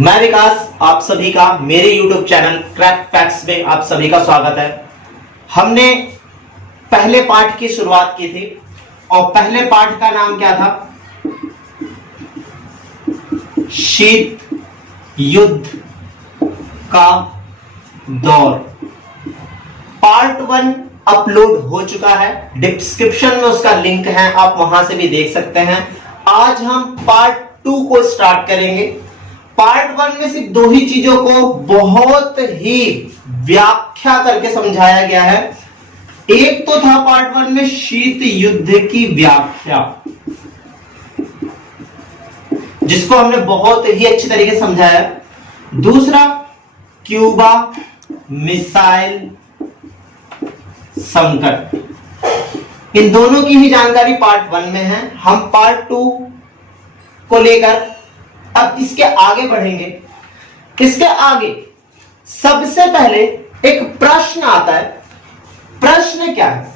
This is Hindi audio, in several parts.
मैं विकास, आप सभी का मेरे YouTube चैनल क्रैक फैक्ट्स में आप सभी का स्वागत है। हमने पहले पार्ट की शुरुआत की थी और पहले पार्ट का नाम क्या था? शीत युद्ध का दौर। पार्ट 1 अपलोड हो चुका है, डिस्क्रिप्शन में उसका लिंक है, आप वहां से भी देख सकते हैं। आज हम पार्ट 2 को स्टार्ट करेंगे। पार्ट 1 में सिर्फ दो ही चीजों को बहुत ही व्याख्या करके समझाया गया है। एक तो था पार्ट 1 में शीत युद्ध की व्याख्या, जिसको हमने बहुत ही अच्छी तरीके से समझाया। दूसरा क्यूबा मिसाइल संकट। इन दोनों की ही जानकारी पार्ट 1 में है। हम पार्ट 2 को लेकर अब इसके आगे बढ़ेंगे। इसके आगे सबसे पहले एक प्रश्न आता है। प्रश्न क्या है?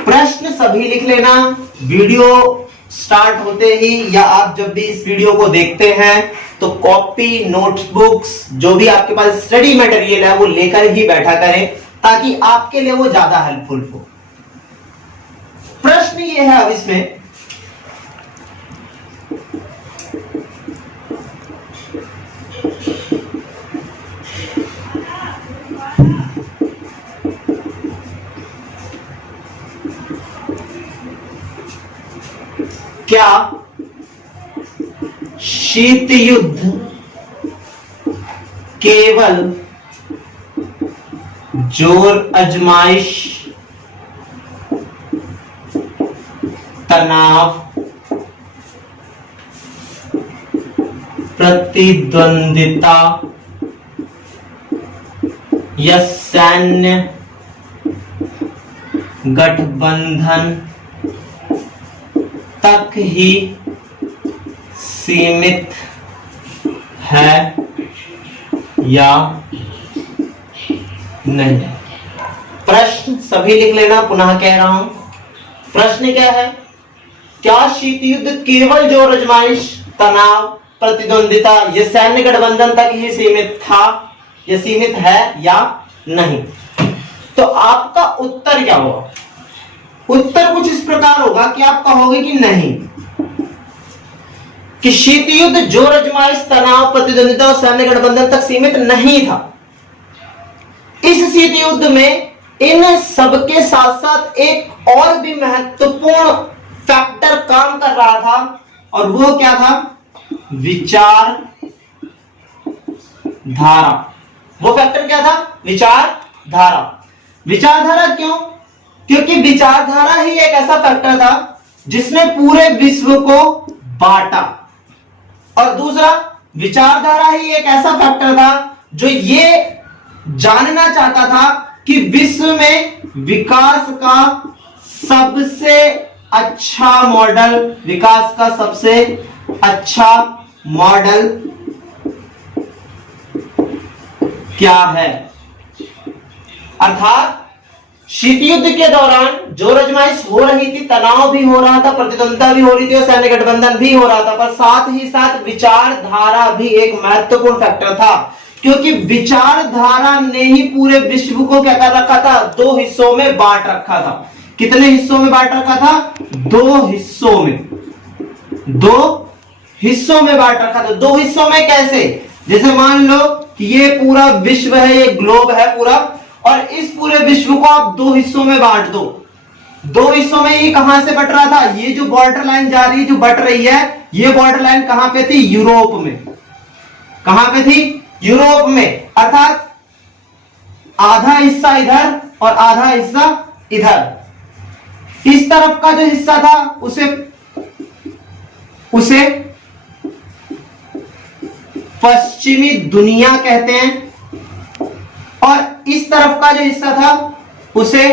प्रश्न सभी लिख लेना वीडियो स्टार्ट होते ही, या आप जब भी इस वीडियो को देखते हैं तो कॉपी, नोटबुक्स, जो भी आपके पास स्टडी मटेरियल है वो लेकर ही बैठा करें, ताकि आपके लिए वो ज्यादा हेल्पफुल हो। प्रश्न ये है, अब इसमें क्या शीत युद्ध केवल जोर आजमाइश, तनाव, प्रतिद्वंदिता या सैन्य गठबंधन तक ही सीमित है या नहीं? प्रश्न सभी लिख लेना, पुनः कह रहा हूं। प्रश्न क्या है? क्या शीत युद्ध केवल जोर आजमाइश, तनाव, प्रतिद्वंदिता या सैन्य गठबंधन तक ही सीमित था या सीमित है या नहीं? तो आपका उत्तर क्या होगा? उत्तर कुछ इस प्रकार होगा कि आप कहोगे कि नहीं, कि शीत युद्ध जोर आजमाइश, तनाव, प्रतिद्वंदिता और सैन्य गठबंधन तक सीमित नहीं था। इस शीत युद्ध में इन सबके साथ साथ एक और भी महत्वपूर्ण फैक्टर काम कर रहा था, और वो क्या था? विचार धारा। वो फैक्टर क्या था? विचारधारा। विचारधारा क्यों? क्योंकि विचारधारा ही एक ऐसा फैक्टर था जिसने पूरे विश्व को बांटा, और दूसरा विचारधारा ही एक ऐसा फैक्टर था जो ये जानना चाहता था कि विश्व में विकास का सबसे अच्छा मॉडल, विकास का सबसे अच्छा मॉडल क्या है। अर्थात शीत युद्ध के दौरान जोर आजमाइश हो रही थी, तनाव भी हो रहा था, प्रतिद्वंदिता भी हो रही थी और सैन्य गठबंधन भी हो रहा था, पर साथ ही साथ विचारधारा भी एक महत्वपूर्ण फैक्टर था, क्योंकि विचारधारा ने ही पूरे विश्व को क्या कर रखा था? दो हिस्सों में बांट रखा था। कितने हिस्सों में बांट रखा था? दो हिस्सों में। दो हिस्सों में बांट रखा था। दो हिस्सों में कैसे? जैसे मान लो कि ये पूरा विश्व है, ये ग्लोब है पूरा, और इस पूरे विश्व को आप दो हिस्सों में बांट दो। दो हिस्सों में ये कहां से बट रहा था? ये जो बॉर्डर लाइन जा रही है, जो बट रही है, ये बॉर्डर लाइन कहां पे थी? यूरोप में। कहां पे थी? यूरोप में। अर्थात आधा हिस्सा इधर और आधा हिस्सा इधर। इस तरफ का जो हिस्सा था उसे पश्चिमी दुनिया कहते हैं, और इस तरफ का जो हिस्सा था उसे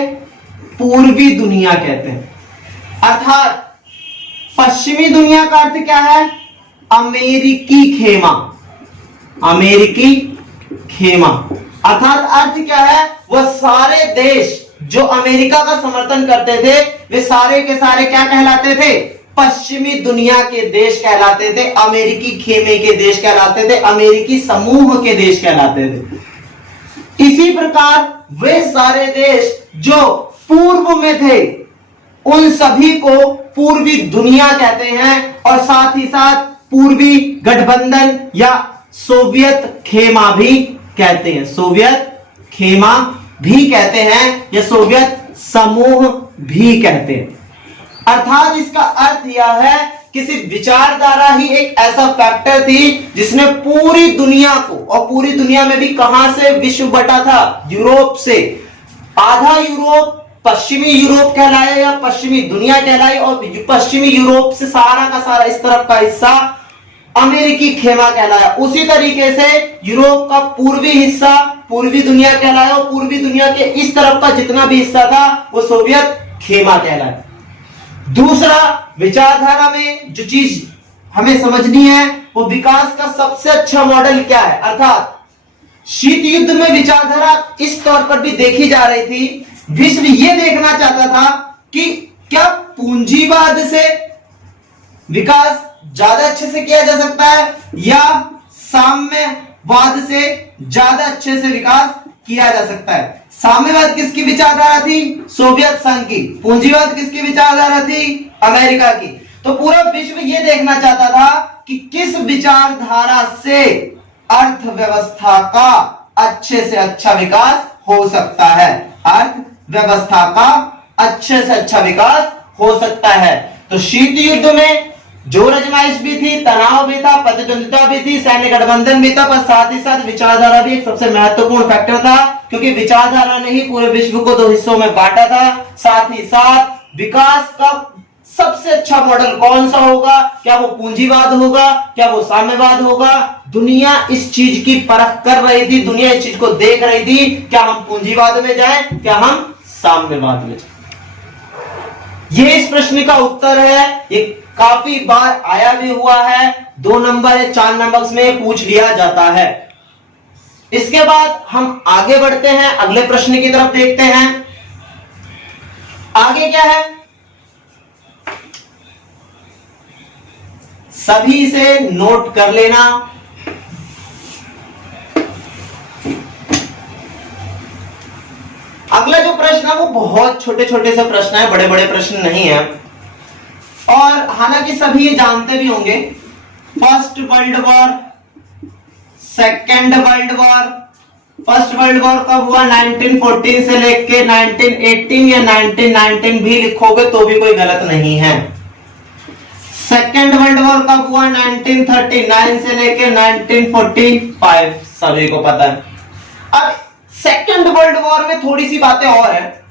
पूर्वी दुनिया कहते हैं। अर्थात पश्चिमी दुनिया का अर्थ क्या है? अमेरिकी खेमा। अमेरिकी खेमा अर्थात अर्थ क्या है? वह सारे देश जो अमेरिका का समर्थन करते थे, वे सारे के सारे क्या कहलाते थे? पश्चिमी दुनिया के देश कहलाते थे, अमेरिकी खेमे के देश कहलाते थे, अमेरिकी समूह के देश कहलाते थे। इसी प्रकार वे सारे देश जो पूर्व में थे उन सभी को पूर्वी दुनिया कहते हैं, और साथ ही साथ पूर्वी गठबंधन या सोवियत खेमा भी कहते हैं, सोवियत खेमा भी कहते हैं या सोवियत समूह भी कहते हैं। अर्थात इसका अर्थ यह है किसी विचारधारा ही एक ऐसा फैक्टर थी जिसने पूरी दुनिया को, और पूरी दुनिया में भी कहां से विश्व बटा था, यूरोप से। आधा यूरोप पश्चिमी यूरोप कहलाया या पश्चिमी दुनिया कहलाई, और पश्चिमी यूरोप से सारा का सारा इस तरफ का हिस्सा अमेरिकी खेमा कहलाया। उसी तरीके से यूरोप का पूर्वी हिस्सा पूर्वी दुनिया कहलाया, और पूर्वी दुनिया के इस तरफ का जितना भी हिस्सा था वो सोवियत खेमा कहलाया। दूसरा, विचारधारा में जो चीज हमें समझनी है वो विकास का सबसे अच्छा मॉडल क्या है। अर्थात शीत युद्ध में विचारधारा इस तौर पर भी देखी जा रही थी, विश्व ये देखना चाहता था कि क्या पूंजीवाद से विकास ज्यादा अच्छे से किया जा सकता है या साम्यवाद से ज्यादा अच्छे से विकास किया जा सकता है। साम्यवाद किसकी विचारधारा थी? सोवियत संघ की। पूंजीवाद किसकी विचारधारा थी? अमेरिका की। तो पूरा विश्व यह देखना चाहता था कि किस विचारधारा से अर्थव्यवस्था का अच्छे से अच्छा विकास हो सकता है, अर्थव्यवस्था का अच्छे से अच्छा विकास हो सकता है। तो शीत युद्ध में जोर आजमाइश भी थी, तनाव भी था, प्रतिद्वंदिता भी थी, सैन्य गठबंधन भी था, पर साथ ही साथ विचारधारा भी एक सबसे महत्वपूर्ण फैक्टर था, क्योंकि विचारधारा ने ही पूरे विश्व को दो हिस्सों में बांटा था। साथ ही साथ विकास का सबसे अच्छा मॉडल कौन सा होगा? क्या वो पूंजीवाद होगा? क्या वो साम्यवाद होगा? दुनिया इस चीज की परख कर रही थी, दुनिया इस चीज को देख रही थी, क्या हम पूंजीवाद में जाएं, क्या हम साम्यवाद में जाएं। ये इस प्रश्न का उत्तर है। ये काफी बार आया भी हुआ है, 2 नंबर या 4 नंबर में पूछ लिया जाता है। इसके बाद हम आगे बढ़ते हैं, अगले प्रश्न की तरफ देखते हैं। आगे क्या है? सभी से नोट कर लेना। अगला जो प्रश्न है वो बहुत छोटे छोटे से प्रश्न है, बड़े बड़े प्रश्न नहीं है, और हालांकि सभी ये जानते भी होंगे। First world war, second world war. First world war कब हुआ? 1914 से लेके 1918 या 1919 भी लिखोगे तो भी कोई गलत नहीं है। सेकेंड वर्ल्ड वॉर कब हुआ? 1939 से लेके 1945, सभी को पता है। अब सेकेंड वर्ल्ड वॉर में थोड़ी सी बातें और है।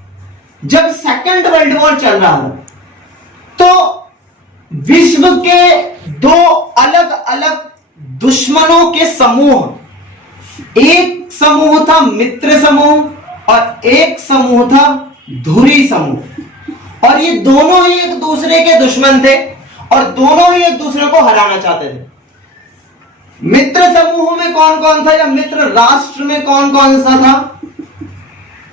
जब सेकेंड वर्ल्ड वॉर चल रहा था तो विश्व के 2 अलग अलग दुश्मनों के समूह, एक समूह था मित्र समूह और एक समूह था धुरी समूह, और ये दोनों ही एक दूसरे के दुश्मन थे और दोनों ही एक दूसरे को हराना चाहते थे। मित्र समूह में कौन कौन था, या मित्र राष्ट्र में कौन कौन सा था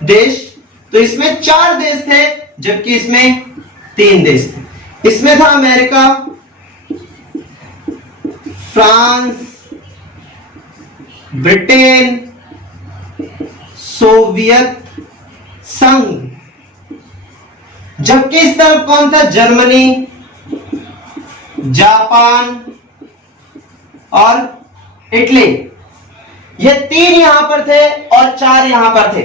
देश? तो इसमें 4 देश थे, जबकि इसमें 3 देश थे। इसमें था अमेरिका, फ्रांस, ब्रिटेन, सोवियत संघ, जबकि इस तरफ कौन था? जर्मनी, जापान और इटली। ये 3 यहां पर थे और 4 यहां पर थे।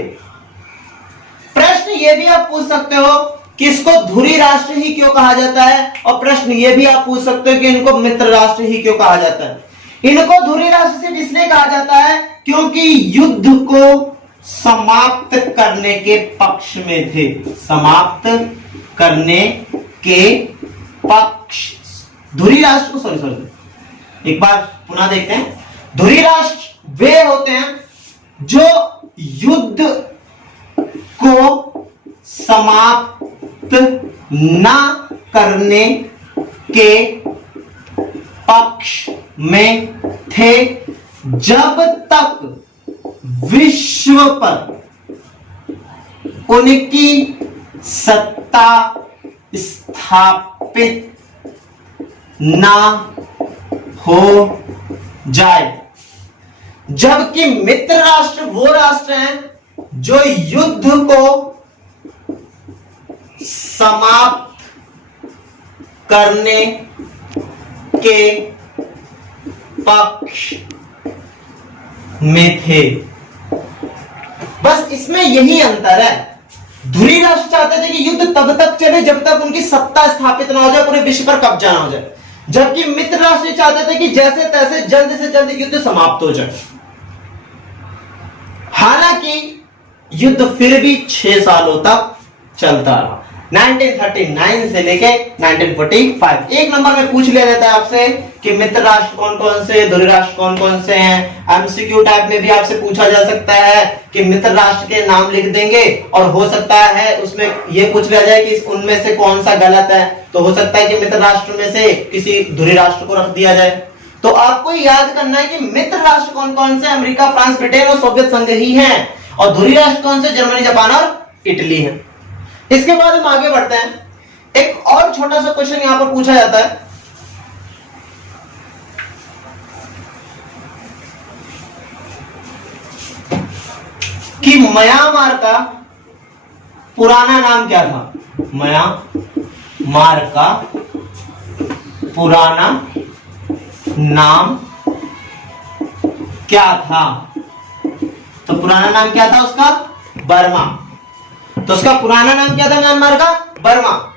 प्रश्न ये भी आप पूछ सकते हो कि इसको धुरी राष्ट्र ही क्यों कहा जाता है, और प्रश्न ये भी आप पूछ सकते हो कि इनको मित्र राष्ट्र ही क्यों कहा जाता है। इनको धुरी राष्ट्र सिर्फ इसलिए कहा जाता है क्योंकि युद्ध को समाप्त करने के पक्ष में थे, समाप्त करने के पक्ष। धुरी राष्ट्र को सॉरी एक बार पुनः देखते हैं। धुरी राष्ट्र वे होते हैं जो युद्ध को समाप्त ना करने के पक्ष में थे जब तक विश्व पर उनकी सत्ता स्थापित ना हो जाए। जबकि मित्र राष्ट्र वो राष्ट्र हैं जो युद्ध को समाप्त करने के पक्ष में थे। बस इसमें यही अंतर है। धुरी राष्ट्र चाहते थे कि युद्ध तब तक चले जब तक उनकी सत्ता स्थापित ना हो जाए, पूरे विश्व पर कब्जा ना हो जाए। जबकि मित्र राष्ट्र चाहते थे कि जैसे तैसे जल्द से जल्द युद्ध समाप्त हो जाए। हालांकि युद्ध फिर भी 6 सालों तक चलता रहा, 1939 से लेके 1945। एक नंबर में पूछ लिया जाता है आपसे कि मित्र राष्ट्र कौन कौन से, धुरी राष्ट्र कौन कौन से हैं। एमसीक्यू टाइप में भी आपसे पूछा जा सकता है कि मित्र राष्ट्र के नाम लिख देंगे और हो सकता है उसमें यह पूछ लिया जाए कि उनमें से कौन सा गलत है। तो हो सकता है कि मित्र राष्ट्र में से किसी धुरी राष्ट्र को रख दिया जाए। तो आपको याद करना है कि मित्र राष्ट्र कौन कौन से, अमेरिका, फ्रांस, ब्रिटेन और सोवियत संघ ही हैं। और धुरी राष्ट्र कौन से, जर्मनी, जापान और इटली है। इसके बाद हम आगे बढ़ते हैं। एक और छोटा सा क्वेश्चन यहां पर पूछा जाता है कि म्यांमार का पुराना नाम क्या था। म्यांमार का पुराना नाम क्या था? तो पुराना नाम क्या था उसका? बर्मा। तो उसका पुराना नाम क्या था म्यांमार का? बर्मा।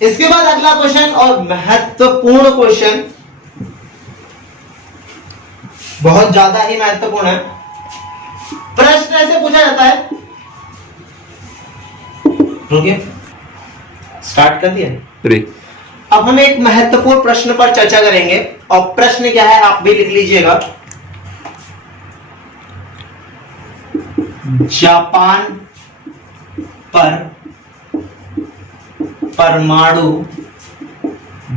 इसके बाद अगला क्वेश्चन और महत्वपूर्ण क्वेश्चन, बहुत ज्यादा ही महत्वपूर्ण है। प्रश्न ऐसे पूछा जाता है, रुकिए, स्टार्ट कर दिया। अब हम एक महत्वपूर्ण प्रश्न पर चर्चा करेंगे और प्रश्न क्या है आप भी लिख लीजिएगा। जापान पर परमाणु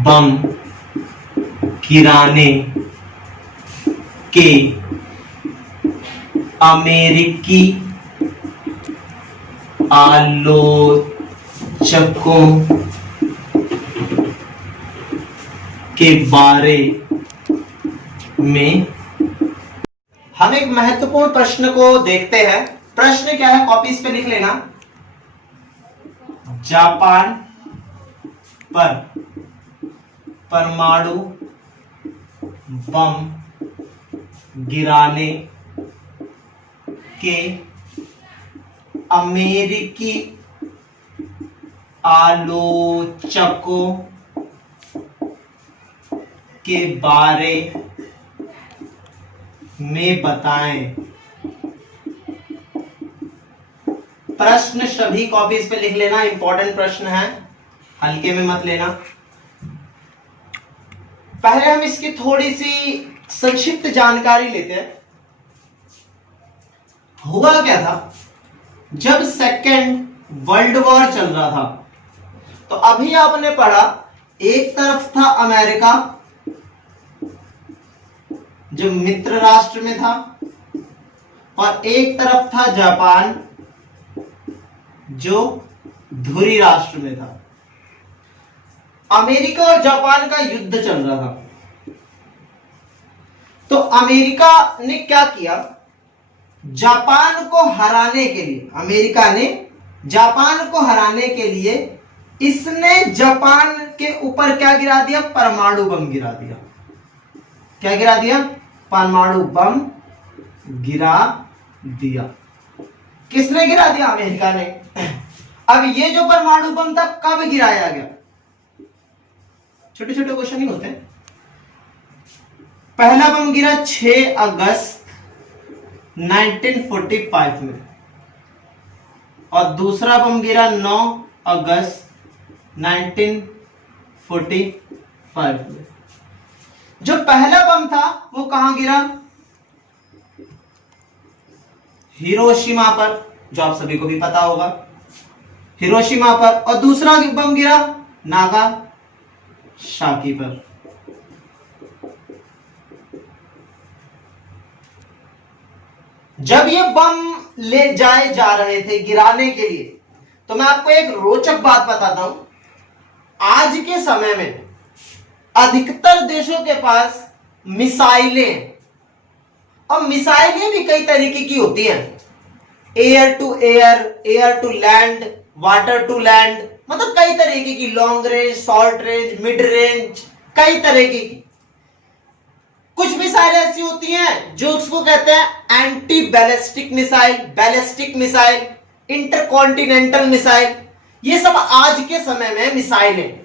बम गिराने के अमेरिकी आलोचकों के बारे में हम एक महत्वपूर्ण प्रश्न को देखते हैं। प्रश्न क्या है, कॉपीज पे लिख लेना। जापान पर परमाणु बम गिराने के अमेरिकी आलोचकों के बारे में बताएं। प्रश्न सभी कॉपीज पे लिख लेना, इंपॉर्टेंट प्रश्न है, हल्के में मत लेना। पहले हम इसकी थोड़ी सी संक्षिप्त जानकारी लेते हैं। हुआ क्या था, जब सेकेंड वर्ल्ड वॉर चल रहा था तो अभी आपने पढ़ा, एक तरफ था अमेरिका जो मित्र राष्ट्र में था और एक तरफ था जापान जो धुरी राष्ट्र में था। अमेरिका और जापान का युद्ध चल रहा था। तो अमेरिका ने क्या किया, जापान को हराने के लिए, अमेरिका ने जापान को हराने के लिए इसने जापान के ऊपर क्या गिरा दिया, परमाणु बम गिरा दिया। क्या गिरा दिया? परमाणु बम गिरा दिया। किसने गिरा दिया? अमेरिका ने। अब ये जो परमाणु बम था कब गिराया गया? छोटे छोटे क्वेश्चन ही होते हैं। पहला बम गिरा 6 अगस्त 1945 में और दूसरा बम गिरा 9 अगस्त 1945 में। जो पहला बम था वो कहां गिरा? हिरोशिमा पर, जो आप सभी को भी पता होगा, हिरोशिमा पर। और दूसरा बम गिरा नागासाकी पर। जब ये बम ले जाए जा रहे थे गिराने के लिए, तो मैं आपको एक रोचक बात बताता हूं। आज के समय में अधिकतर देशों के पास मिसाइलें, और मिसाइलें भी कई तरीके की होती हैं, air to air, air to land, water to land, मतलब कई तरीके की, long range, short range, mid range, कई तरीके की। कुछ मिसाइल ऐसी होती हैं जो उसको कहते हैं anti ballistic missile, ballistic missile, intercontinental missile. ये सब आज के समय में मिसाइलें।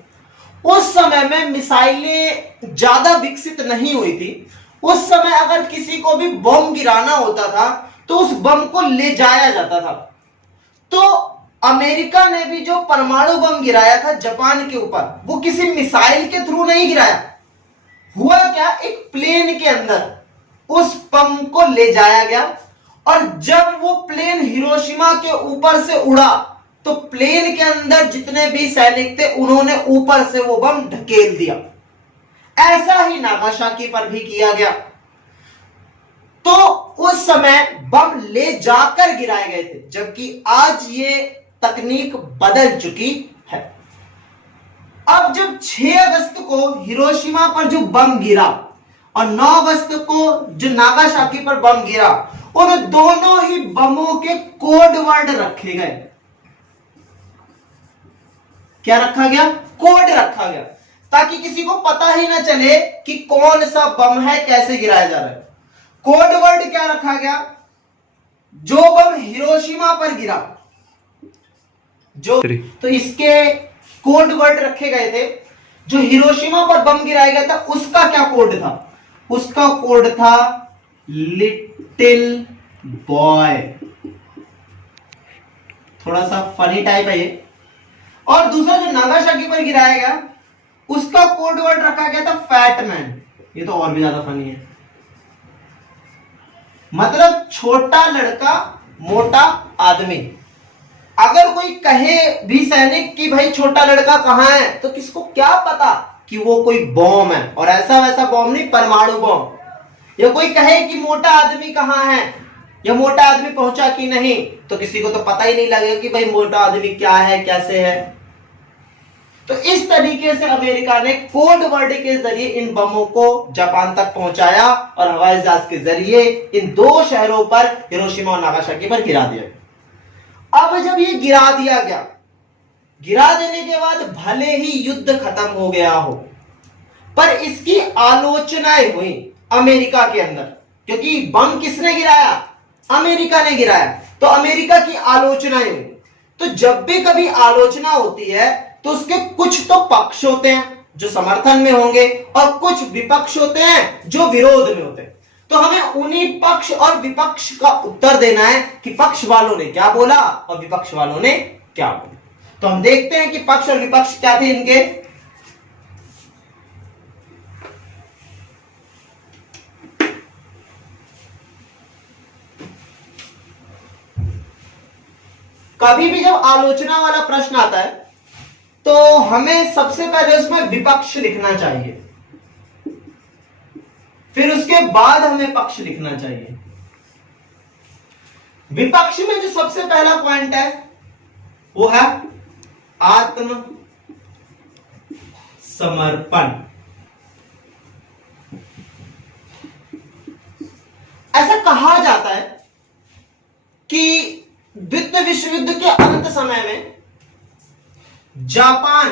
उस समय में मिसाइलें ज्यादा विकसित नहीं हुई थी। उस समय अगर किसी को भी बम गिराना होता था तो उस बम को ले जाया जाता था। तो अमेरिका ने भी जो परमाणु बम गिराया था जापान के ऊपर, वो किसी मिसाइल के थ्रू नहीं गिराया। हुआ क्या, एक प्लेन के अंदर उस बम को ले जाया गया, और जब वो प्लेन हिरोशिमा के ऊपर से उड़ा तो प्लेन के अंदर जितने भी सैनिक थे उन्होंने ऊपर से वो बम ढकेल दिया। ऐसा ही नागासाकी पर भी किया गया। तो उस समय बम ले जाकर गिराए गए थे, जबकि आज ये तकनीक बदल चुकी है। अब जब 6 अगस्त को हिरोशिमा पर जो बम गिरा और 9 अगस्त को जो नागासाकी पर बम गिरा, उन दोनों ही बमों के कोड वर्ड रखे गए। क्या रखा गया? कोड रखा गया, ताकि किसी को पता ही ना चले कि कौन सा बम है, कैसे गिराया जा रहा है। कोड वर्ड क्या रखा गया? जो बम हिरोशिमा पर गिरा, जो तो इसके कोड वर्ड रखे गए थे। जो हिरोशिमा पर बम गिराया गया था उसका क्या कोड था? उसका कोड था लिटिल बॉय। थोड़ा सा फनी टाइप है ये। और दूसरा जो नागासाकी पर गिराया गया उसका कोड वर्ड रखा गया था फैट मैन। ये तो और भी ज्यादा फनी है, मतलब छोटा लड़का मोटा आदमी। अगर कोई कहे भी सैनिक कि भाई छोटा लड़का कहां है, तो किसको क्या पता कि वो कोई बॉम्ब है, और ऐसा वैसा बॉम्ब नहीं, परमाणु बॉम्ब। या कोई कहे कि मोटा आदमी कहां है या मोटा आदमी पहुंचा कि नहीं, तो किसी को तो पता ही नहीं लगेगा कि भाई मोटा आदमी क्या है, कैसे है। तो इस तरीके से अमेरिका ने कोड वर्ड के जरिए इन बमों को जापान तक पहुंचाया और हवाई जहाज के जरिए इन 2 शहरों पर, हिरोशिमा और नागासाकी पर गिरा दिया। अब जब ये गिरा दिया गया, गिरा देने के बाद भले ही युद्ध खत्म हो गया हो, पर इसकी आलोचनाएं हुई अमेरिका के अंदर, क्योंकि बम किसने गिराया? अमेरिका ने गिराया। तो अमेरिका की आलोचनाएं हुई। तो जब भी कभी आलोचना होती है तो उसके कुछ तो पक्ष होते हैं जो समर्थन में होंगे और कुछ विपक्ष होते हैं जो विरोध में होते हैं। तो हमें उन्हीं पक्ष और विपक्ष का उत्तर देना है कि पक्ष वालों ने क्या बोला और विपक्ष वालों ने क्या बोला। तो हम देखते हैं कि पक्ष और विपक्ष क्या थे इनके। कभी भी जब आलोचना वाला प्रश्न आता है तो हमें सबसे पहले उसमें विपक्ष लिखना चाहिए, फिर उसके बाद हमें पक्ष लिखना चाहिए। विपक्ष में जो सबसे पहला पॉइंट है वो है आत्म समर्पण। ऐसा कहा जाता है कि द्वितीय विश्व युद्ध के अंत समय में जापान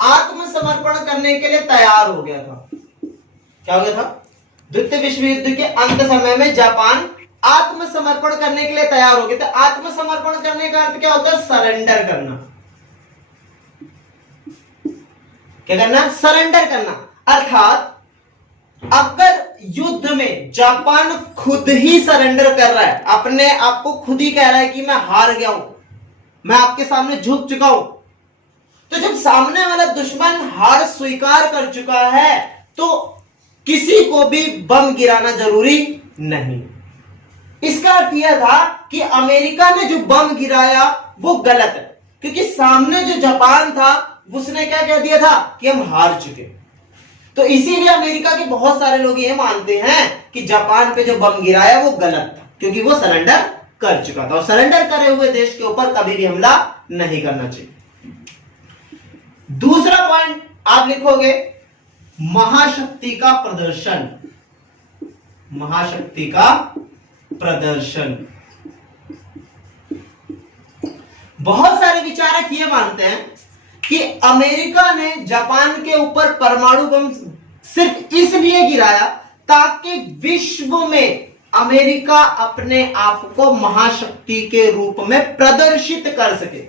आत्मसमर्पण करने के लिए तैयार हो गया था। क्या हो गया था? द्वितीय विश्व युद्ध के अंत समय में जापान आत्मसमर्पण करने के लिए तैयार हो गया था। आत्मसमर्पण करने का अर्थ क्या होता है? सरेंडर करना। क्या करना? सरेंडर करना। अर्थात अगर युद्ध में जापान खुद ही सरेंडर कर रहा है, अपने आप को खुद ही कह रहा है कि मैं हार गया हूं, मैं आपके सामने झुक चुका हूं, तो जब सामने वाला दुश्मन हार स्वीकार कर चुका है तो किसी को भी बम गिराना जरूरी नहीं। इसका अर्थ यह था कि अमेरिका ने जो बम गिराया वो गलत है, क्योंकि सामने जो जापान था उसने क्या कह दिया था कि हम हार चुके। तो इसीलिए अमेरिका के बहुत सारे लोग ये मानते हैं कि जापान पे जो बम गिराया वो गलत था, क्योंकि वो सरेंडर कर चुका था और सरेंडर करे हुए देश के ऊपर कभी भी हमला नहीं करना चाहिए। दूसरा पॉइंट आप लिखोगे महाशक्ति का प्रदर्शन, महाशक्ति का प्रदर्शन। बहुत सारे विचारक ये मानते हैं कि अमेरिका ने जापान के ऊपर परमाणु बम सिर्फ इसलिए गिराया ताकि विश्व में अमेरिका अपने आप को महाशक्ति के रूप में प्रदर्शित कर सके,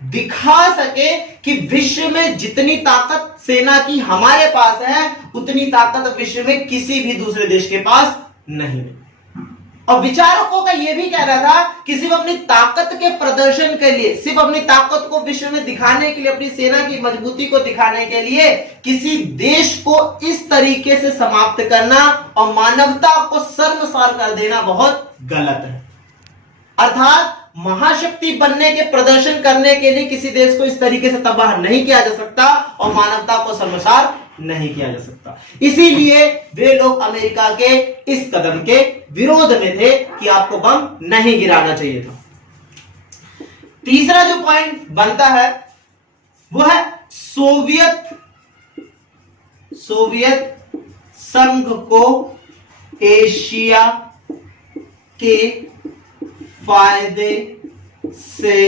दिखा सके कि विश्व में जितनी ताकत सेना की हमारे पास है उतनी ताकत विश्व में किसी भी दूसरे देश के पास नहीं है। और विचारकों का यह भी कहना था कि सिर्फ अपनी ताकत के प्रदर्शन के लिए, सिर्फ अपनी ताकत को विश्व में दिखाने के लिए, अपनी सेना की मजबूती को दिखाने के लिए किसी देश को इस तरीके से समाप्त करना और मानवता को शर्मसार कर देना बहुत गलत है। अर्थात महाशक्ति बनने के प्रदर्शन करने के लिए किसी देश को इस तरीके से तबाह नहीं किया जा सकता और मानवता को शर्मसार नहीं किया जा सकता। इसीलिए वे लोग अमेरिका के इस कदम के विरोध में थे कि आपको बम नहीं गिराना चाहिए था। तीसरा जो पॉइंट बनता है वो है सोवियत संघ को एशिया के फायदे से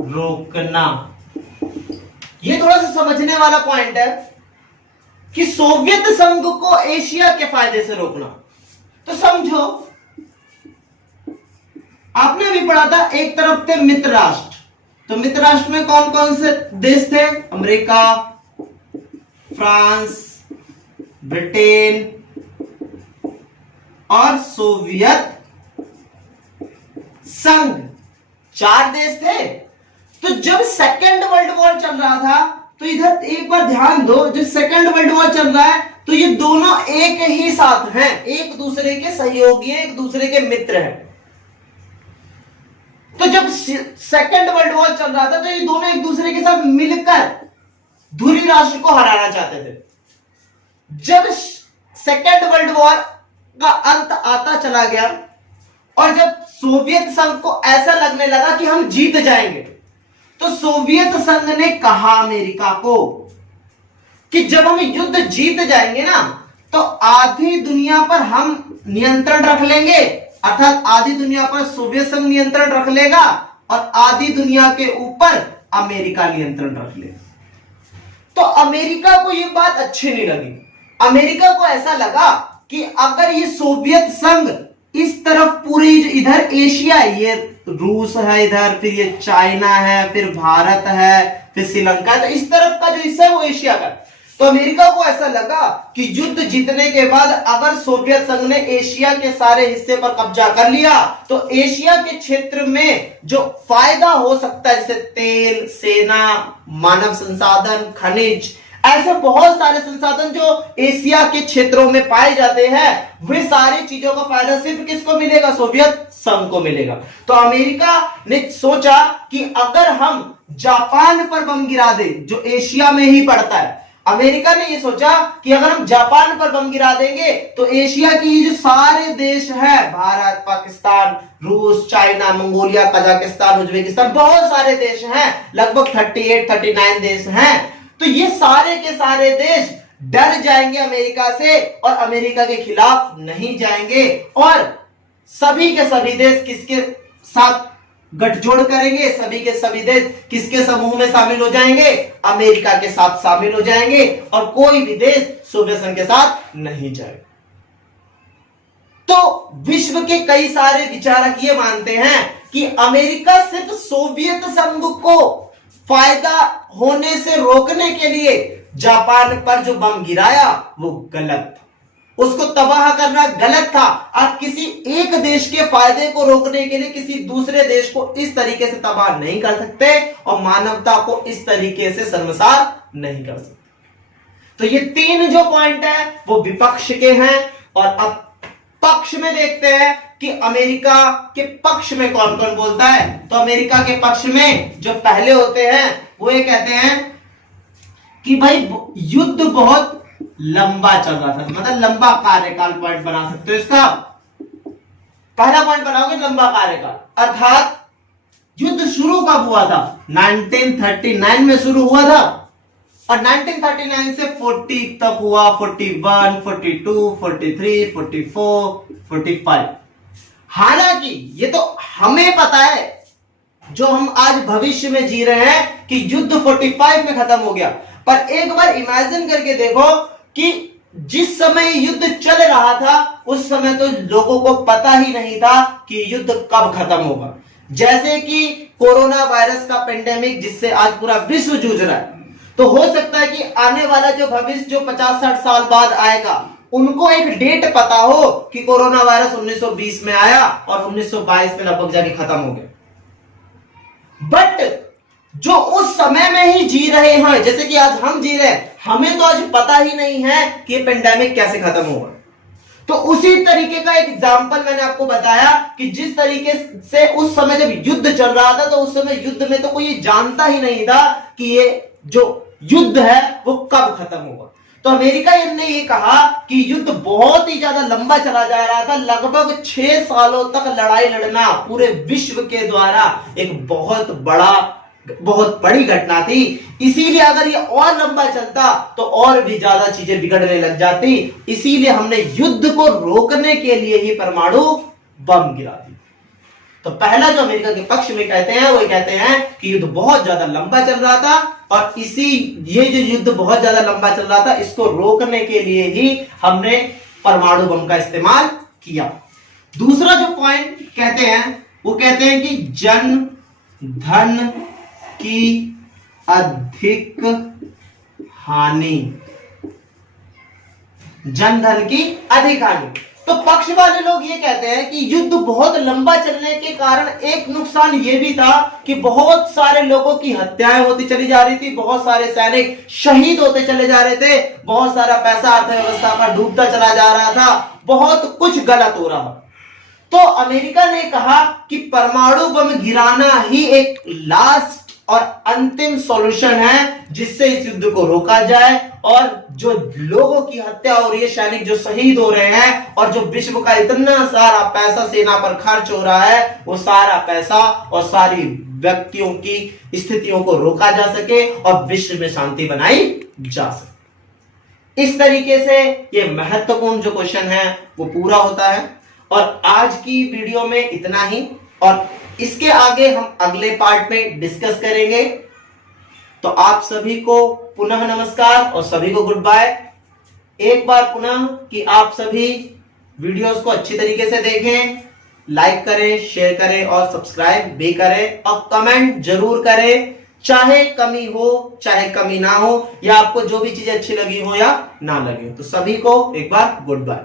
रोकना। यह थोड़ा सा समझने वाला पॉइंट है कि सोवियत संघ को एशिया के फायदे से रोकना। तो समझो, आपने भी पढ़ा था एक तरफ थे मित्र राष्ट्र, तो मित्र राष्ट्र में कौन कौन से देश थे? अमेरिका, फ्रांस, ब्रिटेन और सोवियत संघ, 4 देश थे। तो जब सेकेंड वर्ल्ड वॉर चल रहा था तो इधर एक बार ध्यान दो, जब सेकेंड वर्ल्ड वॉर चल रहा है तो ये दोनों एक ही साथ हैं, एक दूसरे के सहयोगी हैं, एक दूसरे के मित्र हैं। तो जब सेकेंड वर्ल्ड वॉर चल रहा था तो ये दोनों एक दूसरे के साथ मिलकर धुरी राष्ट्र को हराना चाहते थे। जब सेकेंड वर्ल्ड वॉर का अंत आता चला गया और जब सोवियत संघ को ऐसा लगने लगा कि हम जीत जाएंगे, तो सोवियत संघ ने कहा अमेरिका को कि जब हम युद्ध जीत जाएंगे ना तो आधी दुनिया पर हम नियंत्रण रख लेंगे, अर्थात आधी दुनिया पर सोवियत संघ नियंत्रण रख लेगा और आधी दुनिया के ऊपर अमेरिका नियंत्रण रख लेगा। तो अमेरिका को यह बात अच्छी नहीं लगी। अमेरिका को ऐसा लगा कि अगर ये सोवियत संघ इस तरफ पूरी इधर एशिया, ये रूस है इधर, फिर ये चाइना है, फिर भारत है, फिर श्रीलंका है, तो इस तरफ का जो हिस्सा है वो एशिया का। तो अमेरिका को ऐसा लगा कि युद्ध जीतने के बाद अगर सोवियत संघ ने एशिया के सारे हिस्से पर कब्जा कर लिया तो एशिया के क्षेत्र में जो फायदा हो सकता है, जैसे तेल, सेना, मानव संसाधन, खनिज, ऐसे बहुत सारे संसाधन जो एशिया के क्षेत्रों में पाए जाते हैं, वे सारी चीजों का फायदा सिर्फ किसको मिलेगा? सोवियत संघ को मिलेगा। तो अमेरिका ने सोचा कि अगर हम जापान पर बम गिरा दें जो एशिया में ही पड़ता है, अमेरिका ने यह सोचा कि अगर हम जापान पर बम गिरा देंगे तो एशिया की जो सारे देश हैं, भारत, पाकिस्तान, रूस, चाइना, मंगोलिया, कजाकिस्तान, उज्बेकिस्तान, बहुत सारे देश हैं, लगभग 38-39 देश हैं, तो ये सारे के सारे देश डर जाएंगे अमेरिका से और अमेरिका के खिलाफ नहीं जाएंगे और सभी के सभी देश किसके साथ गठजोड़ करेंगे? सभी के सभी देश किसके समूह में शामिल हो जाएंगे? अमेरिका के साथ शामिल हो जाएंगे और कोई भी देश सोवियत संघ के साथ नहीं जाएगा। तो विश्व के कई सारे विचारक ये मानते हैं कि अमेरिका सिर्फ सोवियत संघ को फायदा होने से रोकने के लिए जापान पर जो बम गिराया वो गलत था, उसको तबाह करना गलत था। आप किसी एक देश के फायदे को रोकने के लिए किसी दूसरे देश को इस तरीके से तबाह नहीं कर सकते और मानवता को इस तरीके से शर्मसार नहीं कर सकते। तो ये 3 जो पॉइंट है वो विपक्ष के हैं। और अब पक्ष में देखते हैं कि अमेरिका के पक्ष में कौन कौन बोलता है। तो अमेरिका के पक्ष में जो पहले होते हैं वो ये कहते हैं कि भाई युद्ध बहुत लंबा चल रहा था, मतलब लंबा कार्यकाल। पॉइंट बना सकते हो इसका, पहला पॉइंट बनाओगे लंबा कार्यकाल, अर्थात युद्ध शुरू कब हुआ था? 1939 में शुरू हुआ था और 1939 से 40 तक हुआ, 41, 42, 43, 44, 45। हालांकि ये तो हमें पता है, जो हम आज भविष्य में जी रहे हैं, कि युद्ध 45 में खत्म हो गया। पर एक बार इमेजिन करके देखो कि जिस समय युद्ध चल रहा था उस समय तो लोगों को पता ही नहीं था कि युद्ध कब खत्म होगा। जैसे कि कोरोना वायरस का पेंडेमिक जिससे आज पूरा विश्व जूझ रहा है, तो हो सकता है कि आने वाला जो भविष्य जो 50-60 साल बाद आएगा, उनको एक डेट पता हो कि कोरोना वायरस 1920 में आया और 1922 में लगभग जाके खत्म हो गया। बट जो उस समय में ही जी रहे हैं, जैसे कि आज हम जी रहे हैं, हमें तो आज पता ही नहीं है कि ये पेंडेमिक कैसे खत्म होगा। तो उसी तरीके का एक एग्जांपल मैंने आपको बताया कि जिस तरीके से उस समय जब युद्ध चल रहा था, तो उस समय युद्ध में तो कोई जानता ही नहीं था कि ये जो युद्ध है वो कब खत्म होगा। तो अमेरिका ने ये कहा कि युद्ध बहुत ही ज्यादा लंबा चला जा रहा था, लगभग 6 सालों तक लड़ाई लड़ना पूरे विश्व के द्वारा एक बहुत बड़ी घटना थी। इसीलिए अगर ये और लंबा चलता तो और भी ज्यादा चीजें बिगड़ने लग जाती। इसीलिए हमने युद्ध को रोकने के लिए ही परमाणु बम गिरा दी। तो पहला जो अमेरिका के पक्ष में कहते हैं वो कहते हैं कि युद्ध बहुत ज्यादा लंबा चल रहा था, और ये जो युद्ध बहुत ज्यादा लंबा चल रहा था, इसको रोकने के लिए ही हमने परमाणु बम का इस्तेमाल किया। दूसरा जो पॉइंट कहते हैं वो कहते हैं कि जन धन की अधिक हानि, जन धन की अधिक हानि। तो पक्ष वाले लोग ये कहते हैं कि युद्ध बहुत लंबा चलने के कारण एक नुकसान ये भी था कि बहुत सारे लोगों की हत्याएं होती चली जा रही थी, बहुत सारे सैनिक शहीद होते चले जा रहे थे, बहुत सारा पैसा अर्थव्यवस्था पर डूबता चला जा रहा था, बहुत कुछ गलत हो रहा। तो अमेरिका ने कहा कि परमाणु बम गिराना ही एक लास्ट और अंतिम सॉल्यूशन है जिससे इस युद्ध को रोका जाए, और जो लोगों की हत्या हो रही है, सैनिक जो शहीद हो रहे हैं, और जो विश्व का इतना सारा पैसा सेना पर खर्च हो रहा है, वो सारा पैसा और सारी व्यक्तियों की स्थितियों को रोका जा सके और विश्व में शांति बनाई जा सके। इस तरीके से ये महत्वपूर्ण जो क्वेश्चन है वो पूरा होता है। और आज की वीडियो में इतना ही, और इसके आगे हम अगले पार्ट में डिस्कस करेंगे। तो आप सभी को पुनः नमस्कार और सभी को गुड बाय। एक बार पुनः कि आप सभी वीडियोस को अच्छी तरीके से देखें, लाइक करें, शेयर करें और सब्सक्राइब भी करें, और कमेंट जरूर करें, चाहे कमी हो चाहे कमी ना हो, या आपको जो भी चीजें अच्छी लगी हो या ना लगी हो। तो सभी को एक बार गुड बाय।